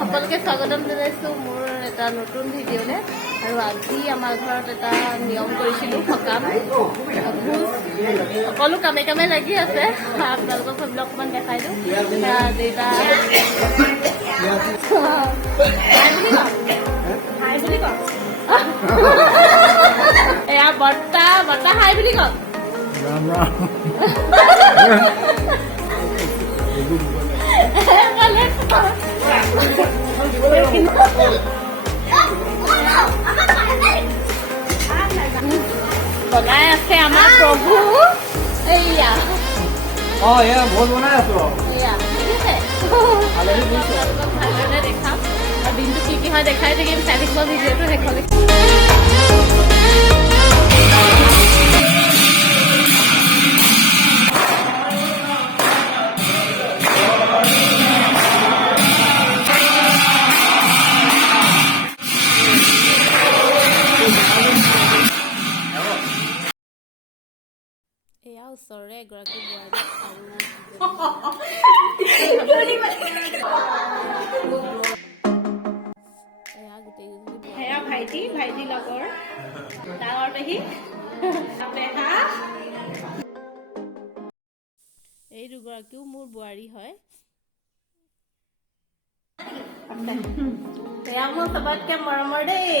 সকলোকে স্বাগতম জনাইছোঁ মোৰ এটা নতুন ভিডিঅ'লে। আৰু আজি আমাৰ ঘৰত এটা নিয়ম কৰিছিলোঁ, সকাম ভোজ, সকলো কামে কামে লাগি আছে। আপোনালোকক সেইবিলাক অকণমান দেখাই দিওঁ। দেউতা হাই বুলি কওক, এয়া বৰ্তা বৰ্তা হাই বুলি কওক। বনাই আছে আমাৰ প্ৰভু। এয়া ভোজ বনাই আছো। এয়া আপোনালোকক ভালদৰে দেখাম আৰু দিনটো কি কি হয় দেখাই থাকিম। চাই থাকিব ভিডিঅ'টো শেষলৈকে। এয়া ওচৰৰে এগৰাকী বোৱাৰী এয়া গোটেইকেইজনী সেয়া ভাইটি লগৰ ডাঙৰ পেহী পেহা। এই দুগৰাকীও মোৰ বোৱাৰী হয়। এয়া মোৰ চবতকে মৰমৰ দেই।